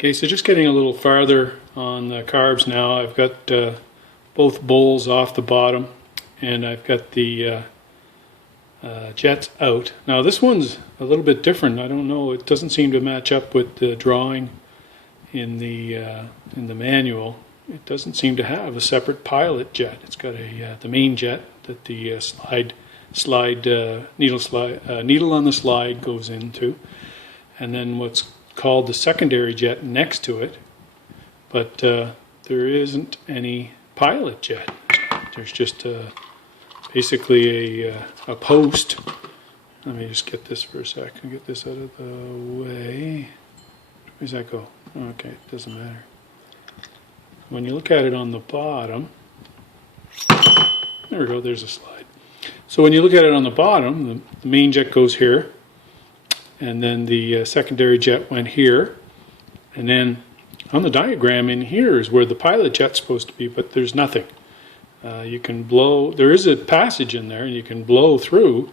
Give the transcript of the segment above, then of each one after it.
Okay, so just getting a little farther on the carbs now. I've got both bowls off the bottom, and I've got the jets out. Now this one's a little bit different. I don't know, it doesn't seem to match up with the drawing in the manual. It doesn't seem to have a separate pilot jet. It's got the main jet that the needle on the slide goes into, and then what's called the secondary jet next to it, but there isn't any pilot jet. There's just basically a post. Let me just get this for a second, get this out of the way. Where's that go? Okay, it doesn't matter. When you look at it on the bottom, there we go, there's a slide. So when you look at it on the bottom, the main jet goes here, and then the secondary jet went here, and then on the diagram in here is where the pilot jet's supposed to be, but there's nothing. You can blow, there is a passage in there and you can blow through,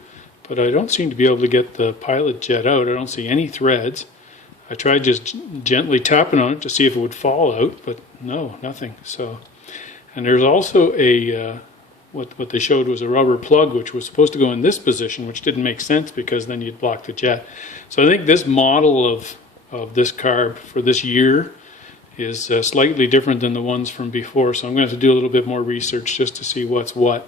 but I don't seem to be able to get the pilot jet out. I don't see any threads. I tried just gently tapping on it to see if it would fall out, but no, nothing. So, and there's also a what they showed was a rubber plug which was supposed to go in this position, which didn't make sense because then you'd block the jet. So I think this model of this carb for this year is slightly different than the ones from before. So I'm going to have to do a little bit more research just to see what's what.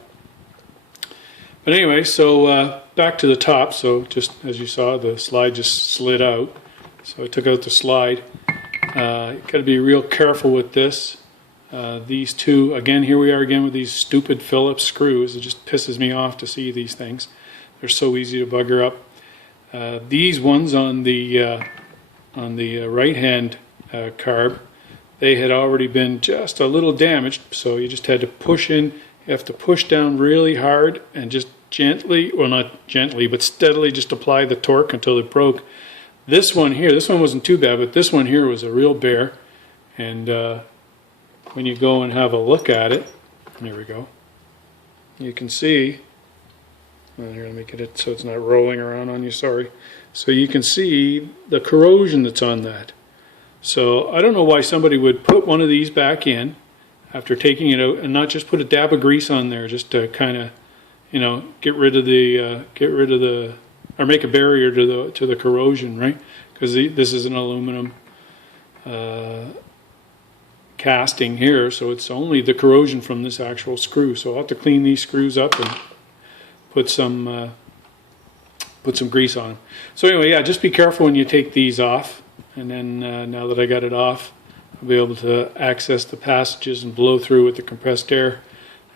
But anyway, so back to the top. So just as you saw, the slide just slid out. So I took out the slide. Got to be real careful with this. These two, again, here we are again with these stupid Phillips screws. It just pisses me off to see these things. They're so easy to bugger up. These ones on the right-hand carb, they had already been just a little damaged, so you just had to push in. You have to push down really hard and just gently, well not gently, but steadily just apply the torque until it broke. This one here, this one wasn't too bad, but this one here was a real bear. And when you go and have a look at it, there we go, you can see, well, here, let me get it so it's not rolling around on you, sorry. So you can see the corrosion that's on that. So I don't know why somebody would put one of these back in after taking it out and not just put a dab of grease on there just to kind of, you know, get rid of the, or make a barrier to the corrosion, right? Because this is an aluminum casting here, so it's only the corrosion from this actual screw. So I'll have to clean these screws up and put some grease on them. So anyway, yeah, just be careful when you take these off. And then now that I got it off, I'll be able to access the passages and blow through with the compressed air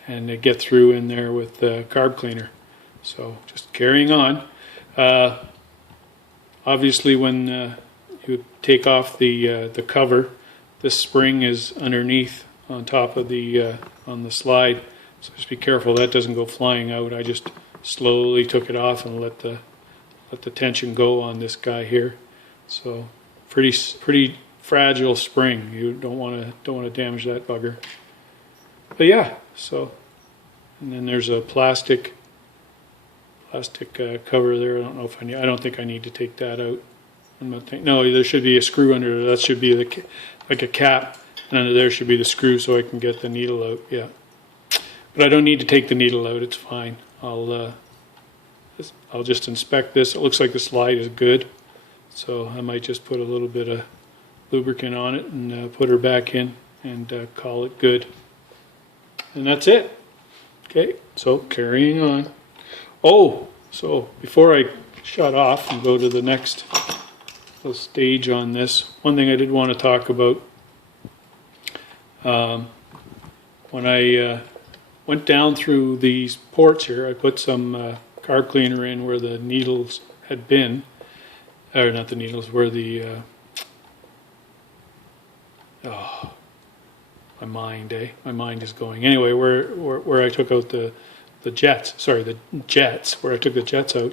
and get through in there with the carb cleaner. So just carrying on. Obviously when you take off the cover, this spring is underneath on top of the on the slide. So just be careful that doesn't go flying out. I just slowly took it off and let the tension go on this guy here. So pretty fragile spring. You don't want to damage that bugger. But yeah, so, and then there's a plastic cover there. I don't know if I don't think I need to take that out. No, there should be a screw under there. That should be like a cap, and under there should be the screw so I can get the needle out. Yeah, but I don't need to take the needle out. It's fine. I'll just inspect this. It looks like the slide is good. So I might just put a little bit of lubricant on it and put her back in and call it good. And that's it. Okay, so carrying on. Oh, so before I shut off and go to the next little stage on this, one thing I did want to talk about. When I went down through these ports here, I put some carb cleaner in where the needles had been. Or not the needles, where the, oh, my mind, My mind is going. Anyway, where I took out the jets, where I took the jets out,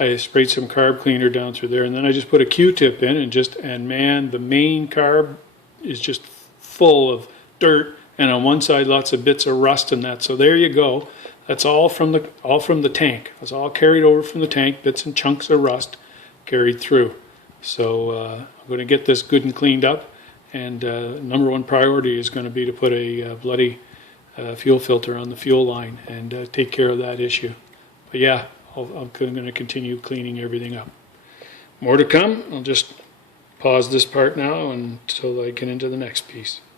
I sprayed some carb cleaner down through there, and then I just put a Q-tip in, and man, the main carb is just full of dirt, and on one side lots of bits of rust in that. So there you go. That's all from the tank. It's all carried over from the tank, bits and chunks of rust carried through. So I'm going to get this good and cleaned up. and number one priority is going to be to put a bloody fuel filter on the fuel line and take care of that issue. But yeah, I'm going to continue cleaning everything up. More to come. I'll just pause this part now until I get into the next piece.